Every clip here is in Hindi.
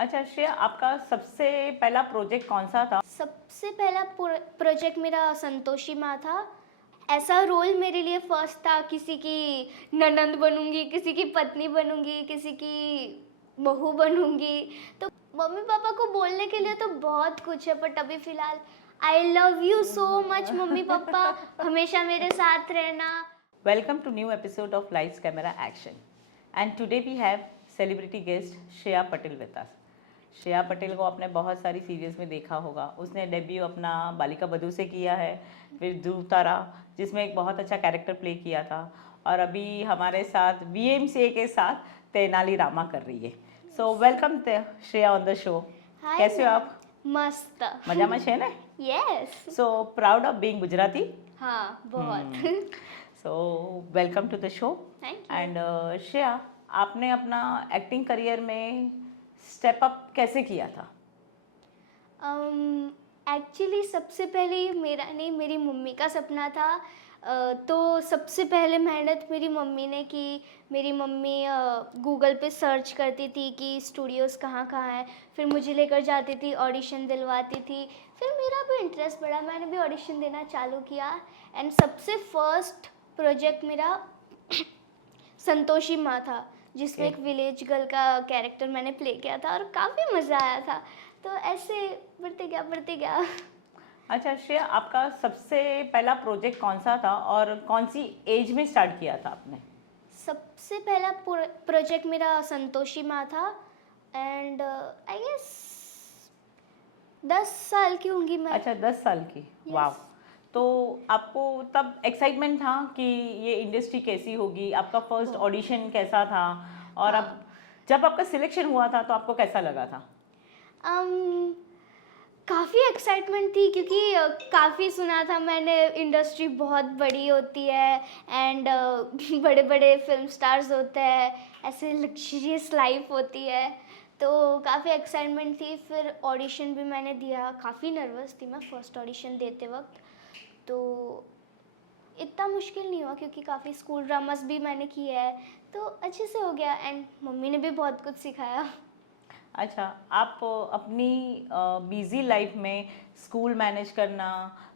अच्छा श्रेया, आपका सबसे पहला प्रोजेक्ट कौन सा था? सबसे पहला प्रोजेक्ट मेरा संतोषी माँ था। ऐसा रोल मेरे लिए फर्स्ट था, किसी की ननंद बनूंगी, किसी की पत्नी बनूंगी, किसी की बहू बनूंगी। तो मम्मी पापा को बोलने के लिए तो बहुत कुछ है, बट अभी फ़िलहाल आई love you so much mummy papa, हमेशा मेरे साथ रहना। Welcome to new episode of Lights Camera Action. And today we have celebrity guest Shreya Patel with us. Shreya Patel को आपने बहुत सारी सीरीज़ में देखा होगा। उसने डेब्यू अपना बालिका बधू से किया है, फिर ध्रुव तारा जिसमें एक बहुत अच्छा कैरेक्टर प्ले किया था, और अभी हमारे साथ VMCA के साथ तेनाली रामा कर रही है. So welcome Shreya on the show. Hi कैसे हो आप? मस्त। मजाમાં છે ને? Yes. So proud of being Gujarati. हाँ बहुत। So welcome to the show. Thank you. And Shreya, आपने अपना एक्टिंग करियर में स्टेप अप कैसे किया था? एक्चुअली सबसे पहले मेरा नहीं, मेरी मम्मी का सपना था। तो सबसे पहले मेहनत मेरी मम्मी ने की। मेरी मम्मी गूगल पे सर्च करती थी कि स्टूडियोज़ कहाँ कहाँ हैं, फिर मुझे लेकर जाती थी, ऑडिशन दिलवाती थी। फिर मेरा भी इंटरेस्ट बढ़ा, मैंने भी ऑडिशन देना चालू किया। एंड सबसे फर्स्ट प्रोजेक्ट मेरा संतोषी माँ था, जिसमें एक विलेज गर्ल का कैरेक्टर मैंने प्ले किया था और काफ़ी मज़ा आया था। तो ऐसे बढ़ते गया। अच्छा श्रेया, आपका सबसे पहला प्रोजेक्ट कौन सा था और कौन सी एज में स्टार्ट किया था आपने? सबसे पहला प्रोजेक्ट मेरा संतोषी माँ था। एंड आई गेस 10 साल की होंगी मैं। अच्छा, 10 साल की. Yes. वाह. तो आपको तब एक्साइटमेंट था कि ये इंडस्ट्री कैसी होगी? आपका फर्स्ट ऑडिशन कैसा था? और हाँ. अब जब आपका सिलेक्शन हुआ था तो आपको कैसा लगा था? काफ़ी एक्साइटमेंट थी, क्योंकि काफ़ी सुना था मैंने इंडस्ट्री बहुत बड़ी होती है। एंड बड़े बड़े फिल्म स्टार्स होते हैं, ऐसे लग्जरियस लाइफ होती है। तो काफ़ी एक्साइटमेंट थी। फिर ऑडिशन भी मैंने दिया, काफ़ी नर्वस थी मैं फर्स्ट ऑडिशन देते वक्त। तो इतना मुश्किल नहीं हुआ, क्योंकि काफ़ी स्कूल ड्रामास भी मैंने किए हैं, तो अच्छे से हो गया। एंड मम्मी ने भी बहुत कुछ सिखाया। अच्छा, आप अपनी बिजी लाइफ में स्कूल मैनेज करना,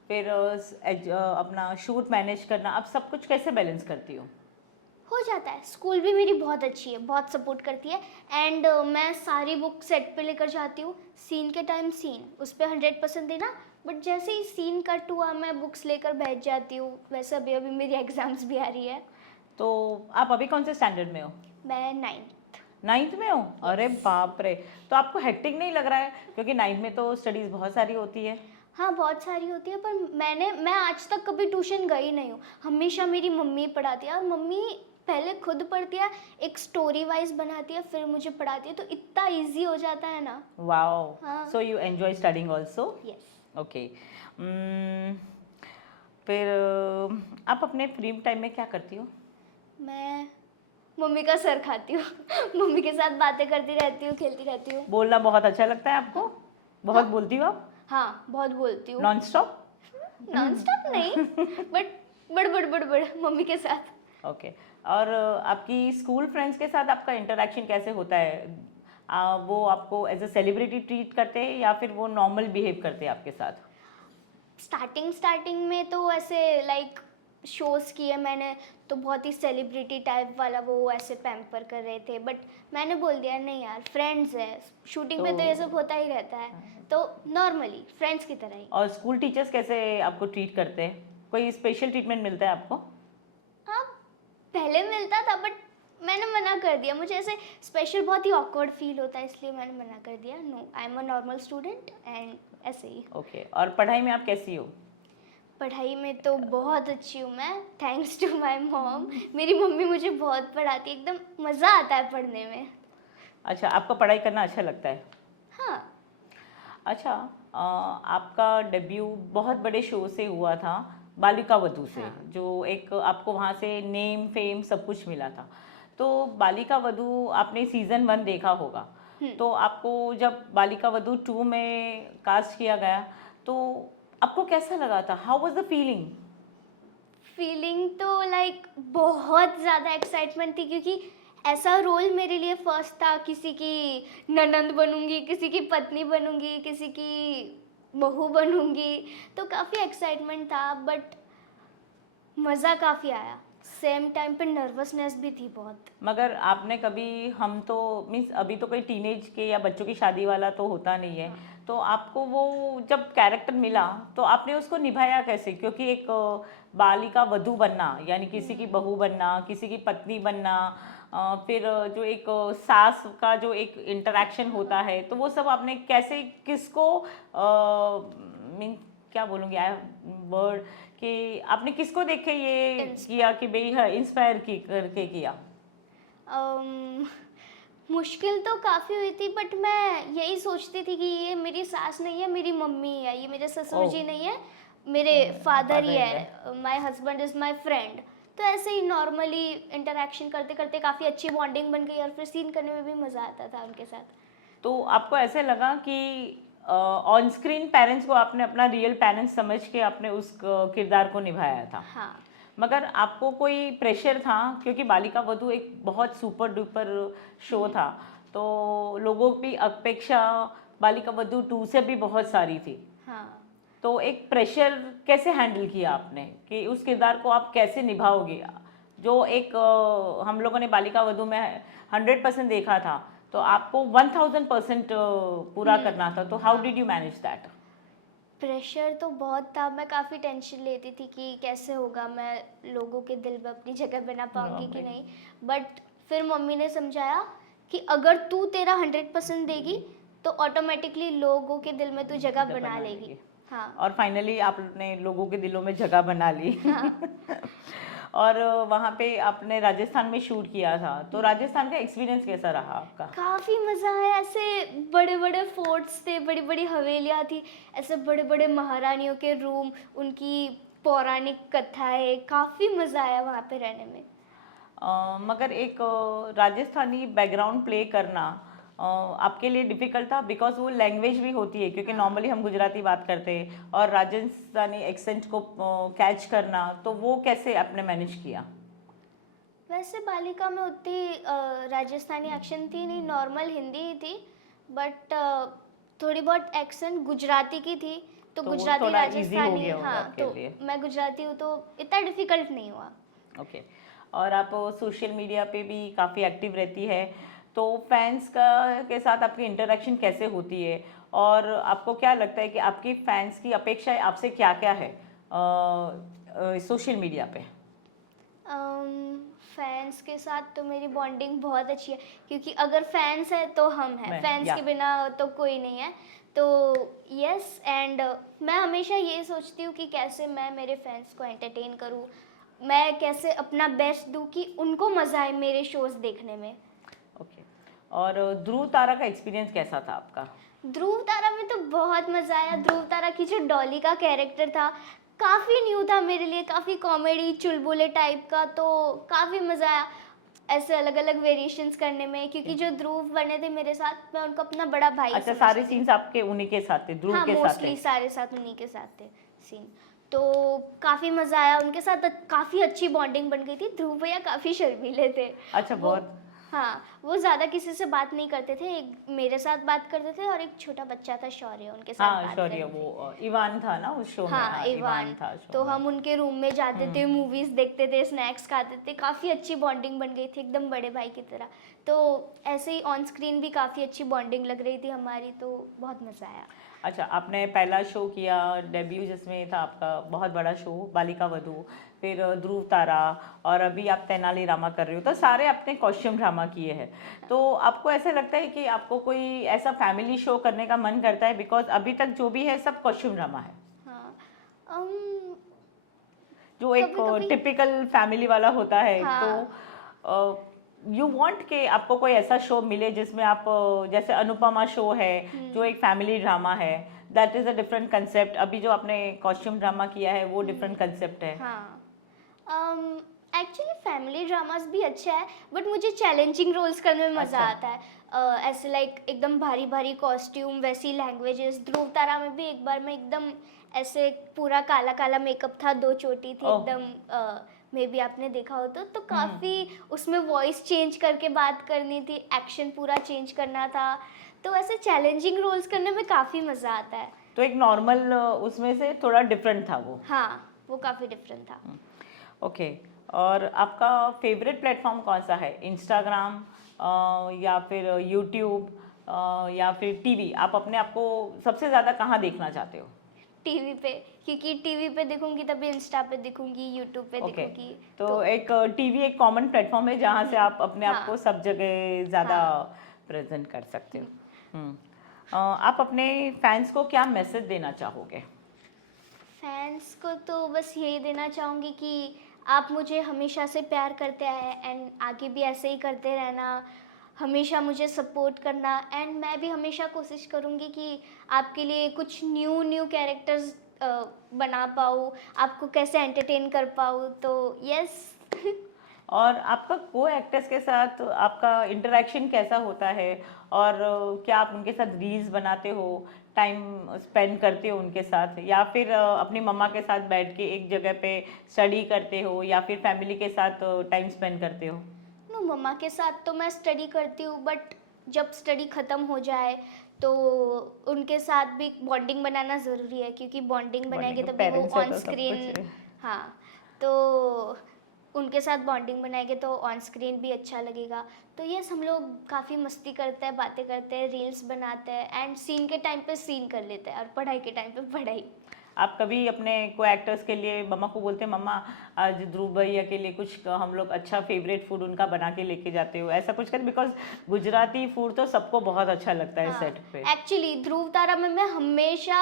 फिर अपना शूट मैनेज करना, आप सब कुछ कैसे बैलेंस करती हो जाता है। स्कूल भी मेरी बहुत अच्छी है, बहुत सपोर्ट करती है। एंड मैं सारी बुक सेट पे लेकर जाती हूँ, सीन के टाइम सीन उस पर 100% देना। बट जैसे ही सीन कट हुआ मैं बुक्स लेकर बैठ जाती हूँ। वैसे अभी अभी मेरी एग्ज़ाम्स भी आ रही है। तो आप अभी कौन से स्टैंडर्ड में हो? मैं 9th। 9th में हो? अरे बाप रे. तो आपको हेक्टिक नहीं लग रहा है? क्योंकि 9th में तो स्टडीज़ बहुत सारी होती है. हाँ बहुत सारी होती है, पर मैं आज तक कभी ट्यूशन गई नहीं हूँ। हमेशा मेरी मम्मी पढ़ाती है, और मम्मी पहले खुद पढ़ती है, एक स्टोरी वाइज बनाती है, फिर मुझे पढ़ाती है, तो इतना इजी हो जाता है ना। वाओ. हाँ. So you enjoy studying also? Yes. Okay. फिर आप अपने फ्री टाइम में क्या करती हो? मैं मम्मी का सर खाती हूँ। मम्मी के साथ बातें करती रहती हूँ, खेलती रहती हूँ। बोलना बहुत अच्छा लगता है आपको? बहुत हाँ. बोलती हो आप? हाँ बहुत बोलती हूँ। Non stop? नॉन स्टॉप नहीं, बट बड़ मम्मी के साथ। ओके. और आपकी स्कूल फ्रेंड्स के साथ आपका इंटरेक्शन कैसे होता है? वो आपको एज अ सेलिब्रिटी ट्रीट करते हैं या फिर वो नॉर्मल बिहेव करते हैं आपके साथ? स्टार्टिंग में तो ऐसे लाइक शोज़ किए मैंने, तो बहुत ही सेलिब्रिटी टाइप वाला वो ऐसे पैम्पर कर रहे थे। बट मैंने बोल दिया नहीं यार, फ्रेंड्स है, शूटिंग पे तो ये सब होता ही रहता है, तो नॉर्मली फ्रेंड्स की तरह ही। और स्कूल टीचर्स कैसे आपको ट्रीट करते हैं? कोई स्पेशल ट्रीटमेंट मिलता है आपको? हाँ पहले मिलता था, बट मैंने मना कर दिया। मुझे ऐसे स्पेशल बहुत ही ऑकवर्ड फील होता है, इसलिए मैंने मना कर दिया। No, I am a normal student and ऐसे ही। ओके. और पढ़ाई में आप कैसी हो? पढ़ाई में तो बहुत अच्छी हूँ मैं, थैंक्स टू माय मॉम। मेरी मम्मी मुझे बहुत पढ़ाती है, एकदम मज़ा आता है पढ़ने में। अच्छा, आपको पढ़ाई करना अच्छा लगता है? हाँ. अच्छा. आपका डेब्यू बहुत बड़े शो से हुआ था, बालिका वधू से. हाँ. जो एक आपको वहाँ से नेम फेम सब कुछ मिला था. तो बालिका वधू आपने सीज़न 1 देखा होगा. तो आपको जब बालिका वधू 2 में कास्ट किया गया, तो आपको कैसा लगा था? How was the feeling? Feeling तो लाइक बहुत ज़्यादा एक्साइटमेंट थी, क्योंकि ऐसा रोल मेरे लिए फर्स्ट था, किसी की ननंद बनूंगी, किसी की पत्नी बनूंगी, किसी की बहू बनूंगी, तो काफ़ी एक्साइटमेंट था, बट मज़ा काफ़ी आया। सेम टाइम पे नर्वसनेस भी थी बहुत। मगर आपने कभी, हम तो मीन्स अभी तो कोई टीनेज के या बच्चों की शादी वाला तो होता नहीं है, तो आपको वो जब कैरेक्टर मिला तो आपने उसको निभाया कैसे? क्योंकि एक बालिका वधू बनना यानी किसी की बहू बनना, किसी की पत्नी बनना, फिर जो एक सास का जो एक इंटरेक्शन होता है, तो वो सब आपने कैसे, किसको मीन क्या बोलूँगी वर्ड, कि आपने किसको देख के ये किया कि भाई हाँ इंस्पायर की करके किया? अम, मुश्किल तो काफ़ी हुई थी, बट मैं यही सोचती थी कि ये मेरी सास नहीं है, मेरी मम्मी है, ये मेरे ससुर जी ओह, नहीं है, मेरे फादर ही father है, my husband is my friend. तो ऐसे ही नॉर्मली इंटरेक्शन करते करते काफ़ी अच्छी बॉन्डिंग बन गई, और फिर सीन करने में भी मज़ा आता था उनके साथ। तो आपको ऐसे लगा कि ऑन स्क्रीन पेरेंट्स को आपने अपना रियल पेरेंट्स समझ के आपने उस किरदार को निभाया था? हाँ। मगर आपको कोई प्रेशर था, क्योंकि बालिका वधू एक बहुत सुपर डुपर शो था, तो लोगों की अपेक्षा बालिका वधू 2 से भी बहुत सारी थी, हाँ। तो एक प्रेशर कैसे हैंडल किया आपने कि उस किरदार को आप कैसे निभाओगे? जो एक हम लोगों ने बालिका वधू में 100% देखा था, तो आपको 1000% पूरा करना था, तो how did you manage that? Pressure तो बहुत था, मैं काफ़ी टेंशन लेती थी कि कैसे होगा, मैं लोगों के दिल में अपनी जगह बना पाऊंगी कि नहीं। बट फिर मम्मी ने समझाया कि अगर तू तेरा 100% देगी तो ऑटोमेटिकली लोगों के दिल में तू जगह बना लेगी। हाँ। और फाइनली आपने लोगों के दिलों में जगह बना ली। हाँ। और वहाँ पे आपने राजस्थान में शूट किया था, तो राजस्थान का एक्सपीरियंस कैसा रहा आपका? काफ़ी मज़ा आया। ऐसे बड़े बड़े फोर्ट्स थे, बड़ी बड़ी हवेलियाँ थी, ऐसे बड़े बड़े महारानियों के रूम, उनकी पौराणिक कथाएं, काफ़ी मज़ा आया वहाँ पे रहने में। मगर एक राजस्थानी बैकग्राउंड प्ले करना आपके लिए डिफ़िकल्ट था, बिकॉज वो लैंग्वेज भी होती है, क्योंकि नॉर्मली हम गुजराती बात करते हैं और राजस्थानी एक्सेंट को कैच करना, तो वो कैसे आपने मैनेज किया? वैसे बालिका में उतनी राजस्थानी एक्शन थी नहीं, नॉर्मल हिंदी ही थी, बट थोड़ी बहुत एक्सेंट गुजराती की थी, तो तो वो गुजराती थोड़ा इजी हो राजस्थानी, गया होगा हाँ, आपके तो लिए। मैं गुजराती हूँ तो इतना डिफिकल्ट नहीं हुआ। ओके। और आप सोशल मीडिया पे भी काफ़ी एक्टिव रहती है, तो फैंस का के साथ आपकी इंटरेक्शन कैसे होती है, और आपको क्या लगता है कि आपकी फैंस की अपेक्षाएं आपसे क्या क्या है सोशल मीडिया पे? फैंस के साथ तो मेरी बॉन्डिंग बहुत अच्छी है, क्योंकि अगर फैंस है तो हम हैं, मैं फैंस या के बिना तो कोई नहीं है। तो यस, एंड मैं हमेशा ये सोचती हूँ कि कैसे मैं मेरे फैंस को एंटरटेन करूँ, मैं कैसे अपना बेस्ट दूँ कि उनको मज़ा आए मेरे शोज़ देखने में। ओके। और ध्रुव तारा का एक्सपीरियंस कैसा था आपका? ध्रुव तारा में तो बहुत मज़ा आया। ध्रुव तारा की जो डॉली का कैरेक्टर था, काफ़ी न्यू था मेरे लिए, काफ़ी कॉमेडी चुलबुले टाइप का, तो काफ़ी मज़ा आया ऐसे अलग अलग वेरिएशंस करने में, क्योंकि जो ध्रुव बने थे मेरे साथ, मैं उनको अपना बड़ा भाई अच्छा, सारे समझती थी। सीन्स आपके उन्हीं के साथ थे, ध्रुव हाँ, के साथ थे? मोस्टली सारे साथ उन्हीं के साथ थे सीन। तो काफ़ी मज़ा आया उनके साथ, काफ़ी अच्छी बॉन्डिंग बन गई थी। ध्रुव भैया काफ़ी शर्मीले थे। अच्छा, वो, बहुत। हाँ, वो ज़्यादा किसी से बात नहीं करते थे, एक मेरे साथ बात करते थे और एक छोटा बच्चा था शौर्य, उनके साथ हाँ, बात शौर्य, करते थे। वो इवान था ना उस शो में? हाँ, हाँ, इवान। इवान था शो तो में। हम उनके रूम में जाते थे, मूवीज़ देखते थे, स्नैक्स खाते थे, काफ़ी अच्छी बॉन्डिंग बन गई थी, एकदम बड़े भाई की तरह। तो ऐसे ही ऑन स्क्रीन भी काफ़ी अच्छी बॉन्डिंग लग रही थी हमारी, तो बहुत मज़ा आया। अच्छा, आपने पहला शो किया डेब्यू, जिसमें था आपका बहुत बड़ा शो बालिका वधू, फिर ध्रुव तारा, और अभी आप तेनाली रामा कर रहे हो, तो सारे आपने कॉस्ट्यूम ड्रामा किए हैं। तो आपको ऐसा लगता है कि आपको कोई ऐसा फैमिली शो करने का मन करता है, बिकॉज अभी तक जो भी है सब कॉस्ट्यूम ड्रामा है, हाँ, अम, जो एक कभी कभी, टिपिकल फैमिली वाला होता है, हाँ। तो यू वांट कि आपको कोई ऐसा शो मिले जिसमें आप जैसे अनुपमा शो है जो एक फैमिली ड्रामा है, that is a different concept. अभी जो आपने कॉस्ट्यूम ड्रामा किया है वो डिफरेंट कंसेप्ट है। हाँ, एक्चुअली फैमिली ड्रामास भी अच्छा है, बट मुझे चैलेंजिंग रोल्स करने में मज़ा अच्छा। आता है। ऐसे लाइक एकदम भारी भारी कॉस्ट्यूम, वैसी लैंग्वेजेस। ध्रुव तारा में भी एक बार मैं एकदम ऐसे पूरा काला काला मेकअप था, 2 चोटी थी, ओह। एकदम मे बी आपने देखा हो तो काफ़ी उसमें वॉइस चेंज करके बात करनी थी, एक्शन पूरा चेंज करना था, तो ऐसे चैलेंजिंग रोल्स करने में काफ़ी मज़ा आता है। तो एक नॉर्मल उसमें से थोड़ा डिफरेंट था वो। हाँ, वो काफ़ी डिफरेंट था। ओके। और आपका फेवरेट प्लेटफॉर्म कौन सा है? इंस्टाग्राम या फिर यूट्यूब या फिर टीवी? आप अपने आप को सबसे ज़्यादा कहाँ देखना चाहते हो? टीवी पे, क्योंकि टीवी पे देखूंगी तभी इंस्टा पे देखूंगी, यूट्यूब पे ओके। देखूंगी। तो एक टीवी एक कॉमन प्लेटफॉर्म है जहाँ से आप अपने आप हाँ। को सब जगह ज़्यादा हाँ। प्रेजेंट कर सकते हो। आप अपने फैंस को क्या मैसेज देना चाहोगे? फैंस को तो बस यही देना चाहूँगी कि आप मुझे हमेशा से प्यार करते आए एंड आगे भी ऐसे ही करते रहना, हमेशा मुझे सपोर्ट करना, एंड मैं भी हमेशा कोशिश करूँगी कि आपके लिए कुछ न्यू न्यू कैरेक्टर्स बना पाऊँ, आपको कैसे एंटरटेन कर पाऊँ, तो यस। और आपका को एक्टर्स के साथ आपका इंटरेक्शन कैसा होता है? और क्या आप उनके साथ रील्स बनाते हो, टाइम स्पेंड करते हो उनके साथ, या फिर अपनी मम्मा के साथ बैठ के एक जगह पे स्टडी करते हो, या फिर फैमिली के साथ टाइम स्पेंड करते हो? नो, मम्मा के साथ तो मैं स्टडी करती हूँ, बट जब स्टडी ख़त्म हो जाए तो उनके साथ भी बॉन्डिंग बनाना ज़रूरी है, क्योंकि बॉन्डिंग बनाएंगे बॉन्डिंग तभी वो पेरेंट्स है ऑन तो सब स्क्रीन। कुछ है। हाँ, तो उनके साथ बॉन्डिंग बनाएंगे तो ऑन स्क्रीन भी अच्छा लगेगा। तो यस, हम लोग काफ़ी मस्ती करते हैं, बातें करते हैं, रील्स बनाते हैं, एंड सीन के टाइम पे सीन कर लेते हैं और पढ़ाई के टाइम पे पढ़ाई। आप कभी अपने को एक्टर्स के लिए मम्मा को बोलते हैं, मम्मा आज ध्रुव भैया के लिए कुछ हम लोग अच्छा फेवरेट फूड उनका बना के लेके जाते हो, ऐसा कुछ कर? बिकॉज गुजराती फूड तो सबको बहुत अच्छा लगता है सेट पे। एक्चुअली ध्रुव तारा में मैं हमेशा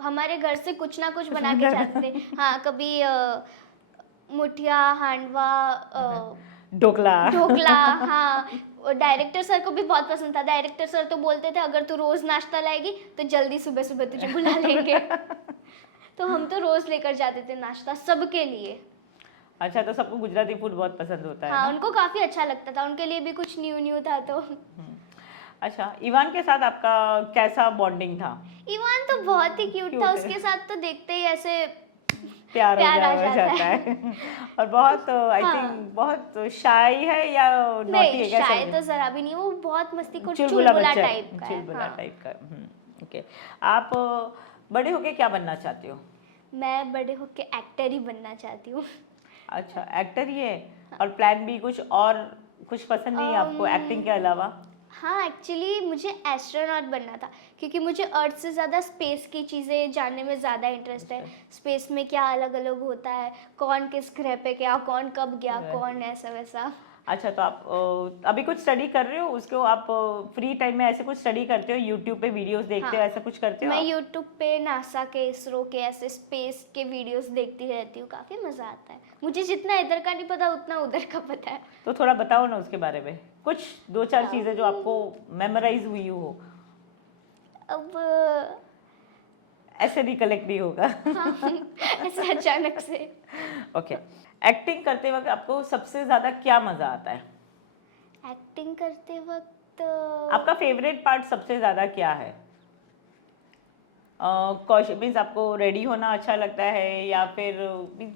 हमारे घर से कुछ ना कुछ बना के जाते थे। हाँ, कभी मुठिया, हांडवा, ढोकला। ढोकला। हाँ, डायरेक्टर सर को भी बहुत पसंद था। डायरेक्टर सर तो बोलते थे अगर तू रोज नाश्ता लाएगी तो जल्दी सुबह सुबह तुझे बुला लेंगे। तो हम तो रोज लेकर जाते थे नाश्ता सबके लिए। अच्छा, तो सबको गुजराती फूड बहुत पसंद होता है हाँ, ना? उनको काफी अच्छा लगता था, उनके लिए भी कुछ न्यू न्यू था तो। अच्छा, इवान के साथ आपका कैसा बॉन्डिंग था? इवान तो बहुत ही क्यूट Cute था, है। उसके साथ तो देखते ही ऐसे प्यार हो प्यार आ जाता जाता है। और बहुत आई हाँ। थिंक बहुत शाय है या नॉटी नहीं, है, कैसा? शायद तो जरा भी नहीं, वो बहुत मस्ती को चुलबुला चुलबुला बच्चा, टाइप का है। चुलबुला हाँ। टाइप का। ओके। आप बड़े होके क्या बनना चाहते हो? मैं बड़े होके एक्टर ही बनना चाहती हूँ। अच्छा, एक्टर ही है? और प्लान भी कुछ पसंद नहीं है आपको एक्टिंग के अलावा? हाँ, एक्चुअली मुझे एस्ट्रोनॉट बनना था, क्योंकि मुझे अर्थ से ज़्यादा स्पेस की चीज़ें जानने में ज़्यादा इंटरेस्ट है। स्पेस में क्या अलग अलग होता है, कौन किस ग्रह पे गया, कौन कब गया, कौन ऐसा वैसा। अच्छा, तो आप अभी कुछ स्टडी कर रहे हो? उसको आप फ्री टाइम में ऐसे कुछ स्टडी करते हो, यूट्यूब पे वीडियोस देखते हो, हाँ, ऐसा कुछ करते हो मैं आप? यूट्यूब पे नासा के, इसरो के ऐसे स्पेस के वीडियोस देखती रहती हूँ, काफ़ी मज़ा आता है। मुझे जितना इधर का नहीं पता उतना उधर का पता है। तो थोड़ा बताओ ना उसके बारे में, कुछ 2-4 चीज़ें जो आपको बताऊँ? मेमोराइज हुई हो। अब ऐसे रिकलेक्ट नहीं होगा। हाँ, ऐसे अचानक से। ओके। एक्टिंग करते वक्त आपको सबसे ज़्यादा क्या मज़ा आता है? एक्टिंग करते वक्त आपका फेवरेट पार्ट सबसे ज़्यादा क्या है? कौशल मीन्स आपको रेडी होना अच्छा लगता है, या फिर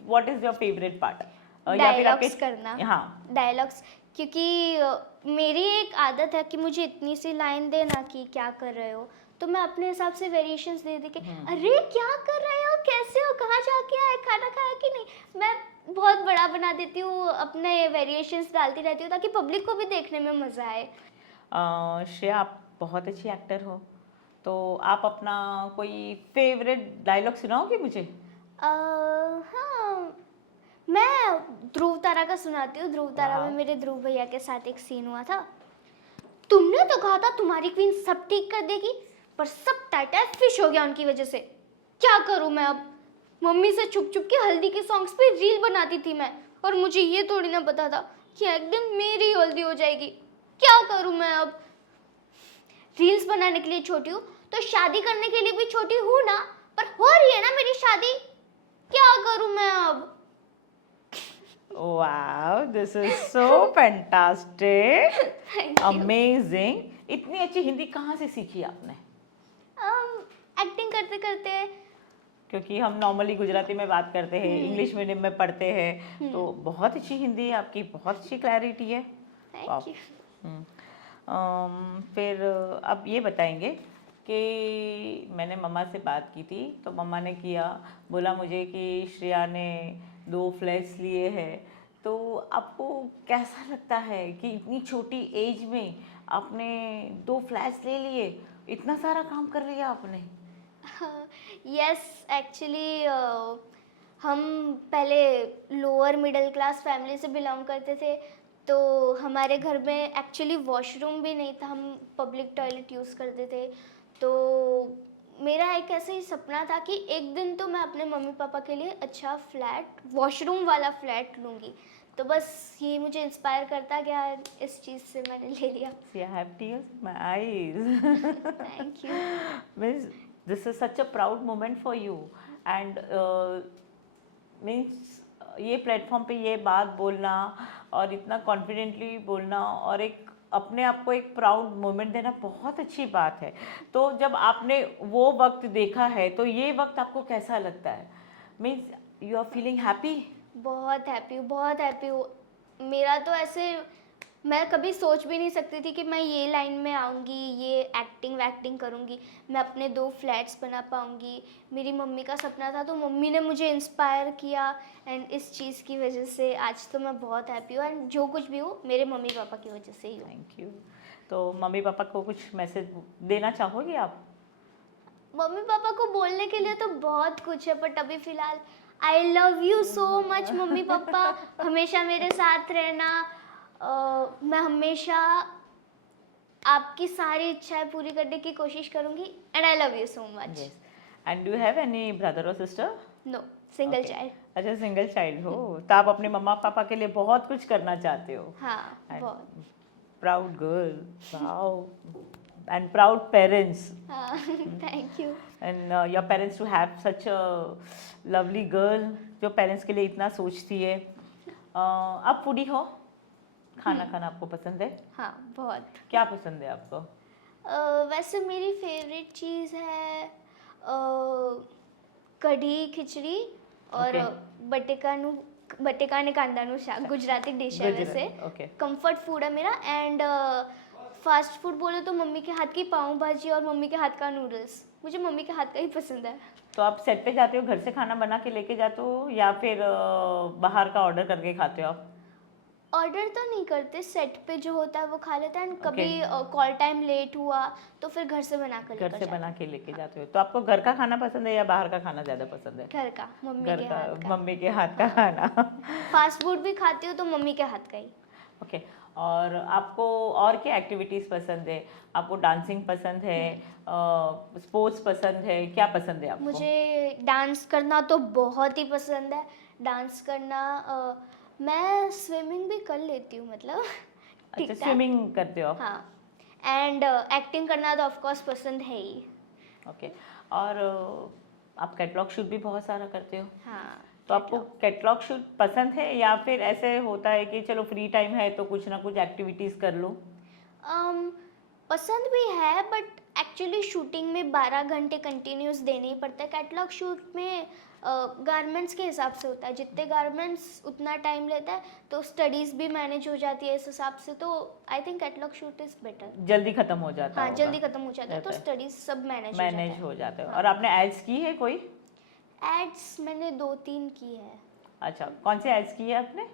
what is your favourite part? या फिर आपके डायलॉग्स करना। हाँ। डायलॉग्स, क्योंकि मेरी एक आदत है कि मुझे इतनी सी लाइन देना कि क्या कर रहे हो, तो मैं अपने हिसाब से वेरिएशंस दे दे के अरे क्या कर रहे हो, कैसे हो, कहाँ जाके आए, खाना खाया कि नहीं, मैं बहुत बड़ा बना देती हूँ, अपने वेरिएशंस डालती रहती हूँ ताकि पब्लिक को भी देखने में मज़ा आए। श्रेया, आप बहुत अच्छी एक्टर हो, तो आप अपना कोई फेवरेट डायलॉग सुनाओगे मुझे? हाँ, मैं ध्रुव तारा का सुनाती हूँ। ध्रुव तारा में वाह। मेरे ध्रुव भैया के साथ एक सीन हुआ था। तुमने तो कहा था तुम्हारी क्वीन सब ठीक कर देगी, पर सब टाइटल फिश हो गया उनकी वजह से। क्या करूं मैं अब? मम्मी से छुप छुप के हल्दी के सॉन्ग्स पे रील बनाती थी मैं, और मुझे ये थोड़ी ना पता था कि एक दिन मेरी हल्दी हो जाएगी। क्या करूं मैं अब? रील्स बनाने के लिए छोटी हूँ तो शादी करने के लिए भी छोटी हूँ ना, पर हो रही है ना मेरी शादी। क्या करूं मैं अब? Wow, this is so fantastic, Thank you. Amazing. इतनी अच्छी हिंदी कहाँ से सीखी आपने? एक्टिंग करते करते क्योंकि हम नॉर्मली गुजराती में बात करते हैं, इंग्लिश मीडियम में पढ़ते हैं, तो बहुत अच्छी हिंदी है आपकी, बहुत अच्छी क्लैरिटी है। वाह। Thank you. हम्म, फिर अब ये बताएंगे कि मैंने मम्मा से बात की थी, तो मम्मा ने बोला मुझे कि श्रेया ने 2 फ्लैट्स लिए हैं, तो आपको कैसा लगता है कि इतनी छोटी एज में आपने 2 फ्लैट्स ले लिए, इतना सारा काम कर लिया आपने? यस, एक्चुअली हम पहले लोअर मिडिल क्लास फैमिली से बिलोंग करते थे, तो हमारे घर में एक्चुअली वॉशरूम भी नहीं था, हम पब्लिक टॉयलेट यूज़ करते थे। तो मेरा एक ऐसे ही सपना था कि एक दिन तो मैं अपने मम्मी पापा के लिए अच्छा फ्लैट, वॉशरूम वाला फ्लैट लूँगी। तो बस ये मुझे इंस्पायर करता गया, इस चीज़ से मैंने ले लिया। See, I have tears in my eyes. Thank you. Means this is such a proud moment for you, and means ये प्लेटफॉर्म पे ये बात बोलना और इतना कॉन्फिडेंटली बोलना और एक अपने आप को एक प्राउड मोमेंट देना बहुत अच्छी बात है। तो जब आपने वो वक्त देखा है, तो ये वक्त आपको कैसा लगता है? Means you are feeling happy? बहुत हैप्पी हूँ, बहुत हैप्पी हूँ। मेरा तो ऐसे, मैं कभी सोच भी नहीं सकती थी कि मैं ये लाइन में आऊँगी, ये एक्टिंग वैक्टिंग करूँगी, मैं अपने 2 फ्लैट्स बना पाऊँगी। मेरी मम्मी का सपना था, तो मम्मी ने मुझे इंस्पायर किया, एंड इस चीज़ की वजह से आज तो मैं बहुत हैप्पी हूँ, एंड जो कुछ भी हूँ मेरे मम्मी पापा की वजह से ही हूँ। Thank you. तो मम्मी पापा को कुछ मैसेज देना चाहोगे आप? मम्मी पापा को बोलने के लिए तो बहुत कुछ है, बट अभी फ़िलहाल आई love you so much mummy papa, हमेशा मेरे साथ रहना। मैं हमेशा आपकी सारी इच्छाएं पूरी करने की कोशिश करूँगी, and I love you so much. Yes. And do you have any brother or sister? No, single Okay. Child. अच्छा, सिंगल चाइल्ड हो, तो आप अपने मम्मा पापा के लिए बहुत कुछ करना चाहते हो। हाँ, बहुत। Proud girl, wow, and proud parents, हाँ, thank you. And your parents to have such a lovely girl जो पेरेंट्स के लिए इतना सोचती है। आप फूडी हो? खाना खाना आपको पसंद है? हाँ, बहुत। क्या पसंद है आपको? वैसे मेरी फेवरेट चीज़ है कढ़ी खिचड़ी और Okay. बटेकाने कांदाનું શાક, गुजराती डिश है वैसे। ओके। कंफर्ट फूड है मेरा, एंड फास्ट फूड बोलो तो मम्मी के हाथ की पाव भाजी और मम्मी के हाथ का नूडल्स, मुझे मम्मी के हाथ का ही पसंद है। तो आप सेट पे जाते हो, घर से खाना बना के लेके जाते हो, या फिर बाहर का ऑर्डर करके खाते हो आप? ऑर्डर तो नहीं करते, सेट पे जो होता है वो खा लेते हैं, एंड Okay. कभी कॉल टाइम लेट हुआ तो फिर घर से बना कर घर लेकर से जाते बना के लेके जाते हो। तो आपको घर का खाना पसंद है या बाहर का खाना ज़्यादा पसंद है? हैं। घर का, मम्मी घर के का, हाथ का। मम्मी के हाथ का खाना। फास्ट फूड भी खाती हूँ तो मम्मी के हाथ का ही। ओके। और आपको और क्या एक्टिविटीज़ पसंद है? आपको डांसिंग पसंद है, स्पोर्ट्स पसंद है, क्या पसंद है आपको? मुझे डांस करना तो बहुत ही पसंद है। डांस करना, मैं स्विमिंग भी कर लेती हूँ, मतलब अच्छा, ठीक ठाक। स्विमिंग करते हो आप? हाँ, एंड एक्टिंग करना तो ऑफ कोर्स पसंद है ही। ओके। और आप कैटलॉग शूट भी बहुत सारा करते हो, हाँ, तो आपको कैटलॉग शूट पसंद है या फिर ऐसे होता है कि चलो फ्री टाइम है तो कुछ ना कुछ एक्टिविटीज़ कर लो? पसंद भी है, बट एक्चुअली शूटिंग में 12 घंटे कंटिन्यूस देने ही पड़ता है। कैटलॉग शूट में गारमेंट्स के हिसाब से होता है, जितने गारमेंट्स उतना टाइम लेता है, तो स्टडीज़ भी मैनेज हो जाती है इस हिसाब से। तो I think catalogue shoot is better. जल्दी खत्म हो जाता हाँ, होगा। जल्दी खत्म हो जाता है, तो रहता है। स्टडीज़ सब मैनेज मैनेज हो जाता है। हाँ। और आपने एड्स की है कोई? एड्स मैंने 2-3 की है। अच्छा, कौन से एड्स की है आपने?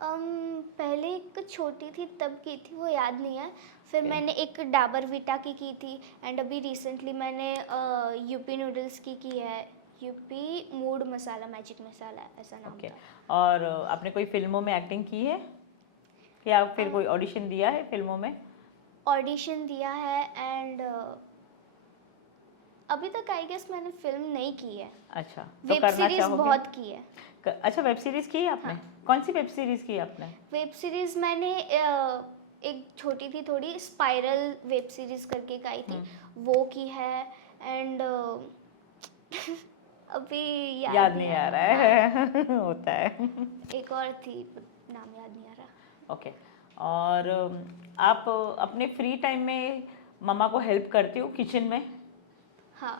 पहले एक छोटी थी तब की थी, वो याद नहीं है। फिर Okay. मैंने एक डाबर वीटा की थी, एंड अभी रिसेंटली मैंने यूपी नूडल्स की है। यूपी मूड मसाला, मैजिक मसाला, ऐसा नाम ओके। था। और आपने कोई फिल्मों में एक्टिंग की है या फिर कोई ऑडिशन दिया है फिल्मों में? ऑडिशन दिया है, एंड अभी तक आई गेस मैंने फिल्म नहीं की है। अच्छा, तो वेब करना सीरीज चाहोगे? बहुत की है। अच्छा, वेब सीरीज की है आपने? हाँ। कौन सी वेब सीरीज की है आपने? वेब सीरीज मैंने एक छोटी थी थोड़ी, स्पाइरल वेब सीरीज करके एक आई थी, वो की है। एंड अभी याद नहीं आ रहा है। होता है। एक और थी, नाम याद नहीं आ रहा। ओके। और आप अपने फ्री टाइम में मम्मा को हेल्प करते हो किचन में? हाँ,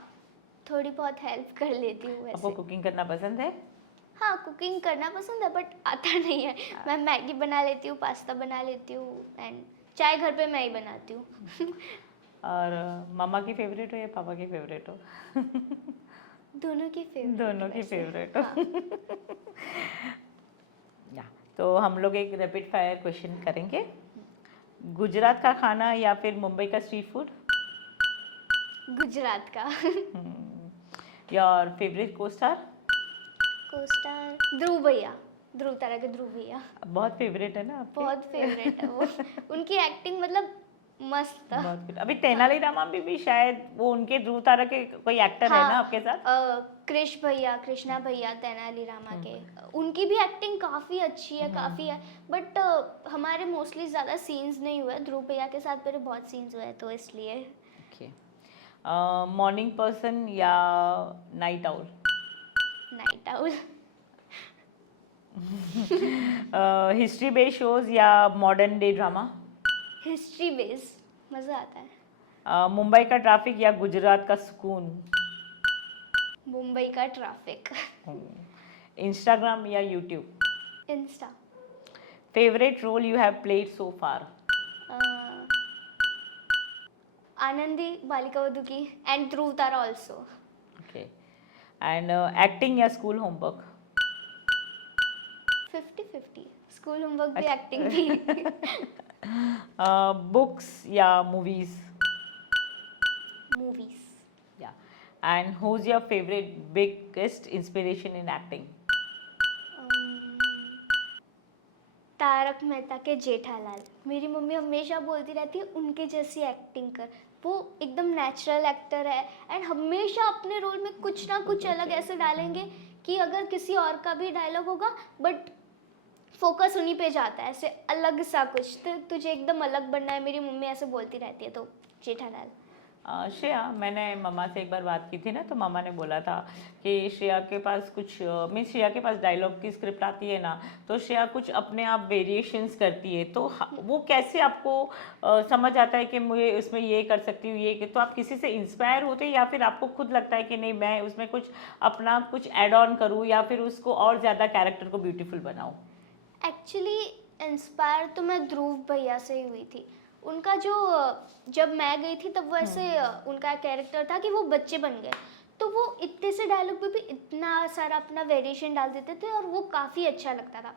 थोड़ी बहुत हेल्प कर लेती हूँ आपको वैसे। कुकिंग करना पसंद है? हाँ, कुकिंग करना पसंद है बट आता नहीं है। मैं मैगी बना लेती हूँ, पास्ता बना लेती हूँ एंड चाय घर पे मैं ही बनाती हूँ। और मम्मा की फेवरेट हो या पापा की फेवरेट हो? दोनों की फेवरेट दोनों की वैसे। फेवरेट हो। हाँ। या तो हम लोग एक रैपिड फायर क्वेश्चन करेंगे। गुजरात का खाना या फिर मुंबई का स्ट्रीट फूड? गुजरात का। Your favourite co-star? Co-star Dhruv भैया, ध्रुव तारा के ध्रुव भैया। बहुत फेवरेट है ना आपके? बहुत फेवरेट है वो। उनकी एक्टिंग मतलब मस्त था। बहुत good। अभी तेनालीरामा भी शायद वो उनके ध्रुव तारा के कोई एक्टर है ना आपके साथ? कृष भैया, कृष्णा भैया तेनालीरामा के, उनकी भी एक्टिंग काफ़ी अच्छी है, काफ़ी है बट हमारे मोस्टली ज़्यादा सीन्स नहीं हुए। ध्रुव भैया के साथ मेरे बहुत सीन्स हुए तो इसलिए। ओके। मॉर्निंग पर्सन या night owl? Night owl. History based shows या modern day drama? History base मज़ा आता है। मुंबई का ट्रैफिक या गुजरात का सुकून? मुंबई का ट्रैफिक। इंस्टाग्राम या YouTube? Insta. Favourite role you have played so far? Anandi Balika Vadhu की and Dhruv Tara also. Okay. And acting या स्कूल होमवर्क? 50-50, स्कूल होमवर्क भी अच्छा। एक्टिंग भी। बुक्स या मूवीज? मूवीज। या and who is your favourite biggest inspiration in acting? Tarak Mehta के जेठालाल। मेरी मम्मी हमेशा बोलती रहती है उनके जैसी एक्टिंग कर। वो एकदम नेचुरल एक्टर है एंड हमेशा अपने रोल में कुछ ना कुछ अलग ऐसे डालेंगे कि अगर किसी और का भी डायलॉग होगा बट फोकस उन्हीं पे जाता है, ऐसे अलग सा कुछ, तो तुझे एकदम अलग बनना है, मेरी मम्मी ऐसे बोलती रहती है। तो जेठालाल। श्रेया, मैंने मम्मा से एक बार बात की थी ना, तो मम्मा ने बोला था कि श्रेया के पास कुछ मीन्स श्रेया के पास डायलॉग की स्क्रिप्ट आती है ना, तो श्रेया कुछ अपने आप वेरिएशंस करती है, तो वो कैसे आपको समझ आता है कि मुझे उसमें ये कर सकती हूँ, ये तो आप किसी से इंस्पायर होते हैं या फिर आपको खुद लगता है कि नहीं मैं उसमें कुछ अपना कुछ ऐड ऑन करूँ या फिर उसको और ज़्यादा कैरेक्टर को ब्यूटीफुल बनाऊँ? एक्चुअली इंस्पायर तो मैं ध्रुव भैया से ही हुई थी। उनका जो जब मैं गई थी तब वैसे उनका कैरेक्टर था कि वो बच्चे बन गए, तो वो इतने से डायलॉग में भी इतना सारा अपना वेरिएशन डाल देते थे और वो काफ़ी अच्छा लगता था।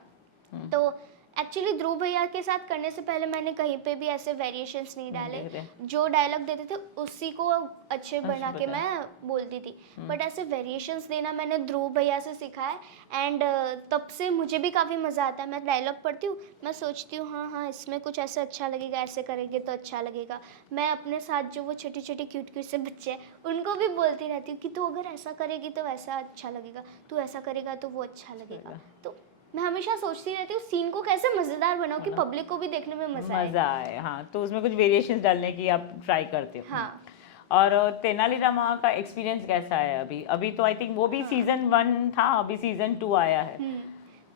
तो एक्चुअली ध्रुव भैया के साथ करने से पहले मैंने कहीं पे भी ऐसे वेरिएशंस नहीं डाले। जो डायलॉग देते थे उसी को अच्छे बना के मैं बोलती थी, बट ऐसे वेरिएशंस देना मैंने ध्रुव भैया से सीखा है एंड तब से मुझे भी काफ़ी मज़ा आता है। मैं डायलॉग पढ़ती हूँ, मैं सोचती हूँ हाँ हाँ इसमें कुछ ऐसे अच्छा लगेगा, ऐसे करेंगे तो अच्छा लगेगा। मैं अपने साथ जो वो छोटे छोटे क्यूट क्यूट से बच्चे हैं उनको भी बोलती रहती हूँ कि तू अगर ऐसा करेगी तो वैसा अच्छा लगेगा, तू ऐसा करेगा तो वो अच्छा लगेगा। तो मैं हमेशा सोचती रहती हूँ सीन को कैसे मज़ेदार बनाऊँ कि पब्लिक को भी देखने में मज़ा आए। हाँ, तो उसमें कुछ वेरिएशंस डालने की आप ट्राई करते हो। हाँ। और तेनालीरामा का एक्सपीरियंस कैसा है अभी? अभी तो आई थिंक वो भी सीजन 1 था, अभी सीजन 2 आया है।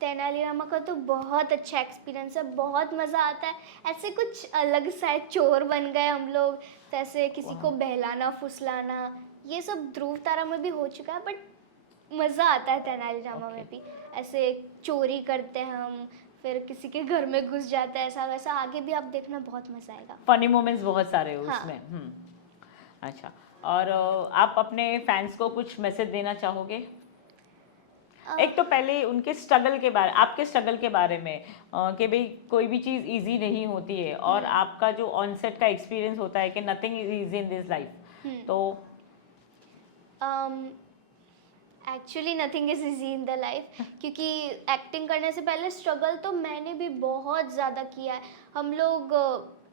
तेनालीरामा का तो बहुत अच्छा एक्सपीरियंस है, बहुत मज़ा आता है। ऐसे कुछ अलग सा चोर बन गए हम लोग, तो ऐसे किसी को बहलाना फुसलाना ये सब ध्रुव तारा में भी हो चुका है, बट मज़ा आता है तेनालीरामा में भी। ऐसे चोरी करते हैं हम, फिर किसी के घर में घुस जाते हैं, ऐसा वैसा आगे भी आप देखना, बहुत मज़ा आएगा। फनी मोमेंट्स बहुत सारे हो हाँ। उसमें। अच्छा, और आप अपने फैंस को कुछ मैसेज देना चाहोगे? एक तो पहले उनके स्ट्रगल के बारे, आपके स्ट्रगल के बारे में कि भाई कोई भी चीज़ इजी नहीं होती है और आपका जो ऑनसेट का एक्सपीरियंस होता है कि nothing is easy in this life, तो actually nothing is easy in the life, क्योंकि एक्टिंग करने से पहले स्ट्रगल तो मैंने भी बहुत ज़्यादा किया है। हम लोग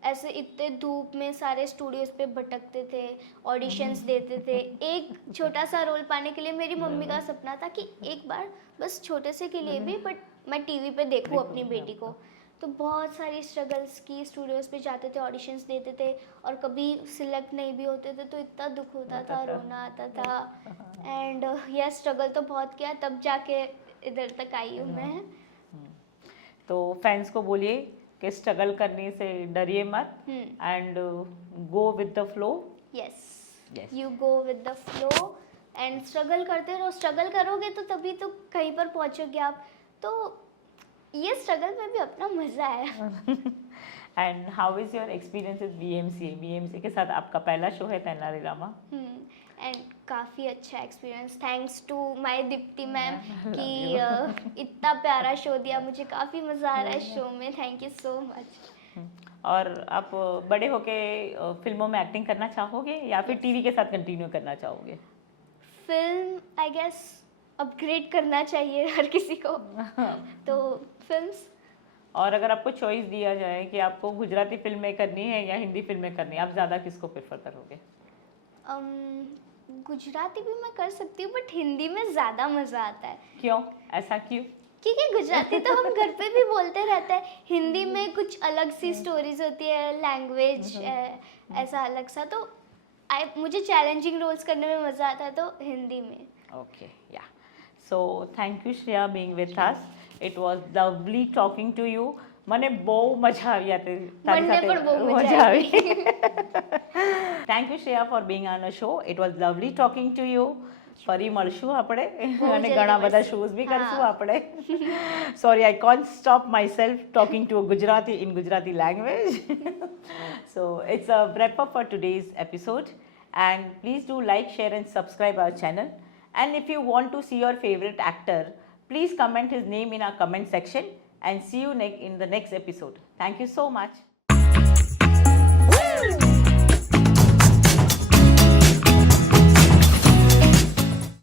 ऐसे इतने धूप में सारे स्टूडियोज़ पे भटकते थे, ऑडिशंस देते थे। एक छोटा सा रोल पाने के लिए मेरी मम्मी का सपना था कि एक बार बस छोटे से के लिए भी बट मैं टीवी पे देखूँ अपनी बेटी को। तो बहुत सारी स्ट्रगल्स की, स्टूडियोज़ पे जाते थे, ऑडिशंस देते थे और कभी सिलेक्ट नहीं भी होते थे तो इतना दुख होता था, रोना आता था एंड यह स्ट्रगल तो बहुत किया, तब जाके इधर तक आई हूँ मैं। तो फैंस को बोलिए कि स्ट्रगल करने से डरिए मत and go with the flow. Yes, you go with the flow and struggle करते रहो, स्ट्रगल करोगे तो तभी तो कहीं पर पहुंचोगे आप। तो ये स्ट्रगल में भी अपना मज़ा है। And how is your experience with BMC के साथ आपका पहला शो है तेनालीरामा? एंड काफ़ी अच्छा experience, thanks to my Deepti ma'am कि इतना प्यारा शो दिया मुझे, काफ़ी मज़ा आ रहा है शो में, थैंक यू सो मच। और आप बड़े होके फिल्मों में एक्टिंग करना चाहोगे या फिर टीवी के साथ कंटिन्यू करना चाहोगे? फिल्म आई गेस अपग्रेड करना चाहिए हर किसी को, तो फिल्म्स। और अगर आपको चॉइस दिया जाए कि आपको गुजराती फिल्में करनी है या हिंदी फिल्में करनी है, आप ज़्यादा किसको प्रेफर करोगे? गुजराती भी मैं कर सकती हूँ बट हिंदी में ज़्यादा मज़ा आता है। क्यों, ऐसा क्यों? क्योंकि गुजराती तो हम घर पे भी बोलते रहते हैं, हिंदी में कुछ अलग सी स्टोरीज होती है, लैंग्वेज ऐसा अलग सा, तो मुझे चैलेंजिंग रोल्स करने में मज़ा आता है, तो हिंदी में। Okay, yeah. So thank you Shreya being with us. It was lovely talking to you. મને બહુ મજા આવી આ તારી મને સાથે પણ બહુ મજા મજા આવી. આવી. Thank you Shreya for being on a show. It was lovely talking to you. ફરી મળશું આપણે અને ઘણા બધા શોઝ બી કરશું આપણે. Sorry, I can't stop myself talking to a Gujarati in Gujarati language. So it's a wrap up for today's episode. And please do like, share and subscribe our channel. And if you want to see your favorite actor, please comment his name in our comment section and see you in the next episode. Thank you so much.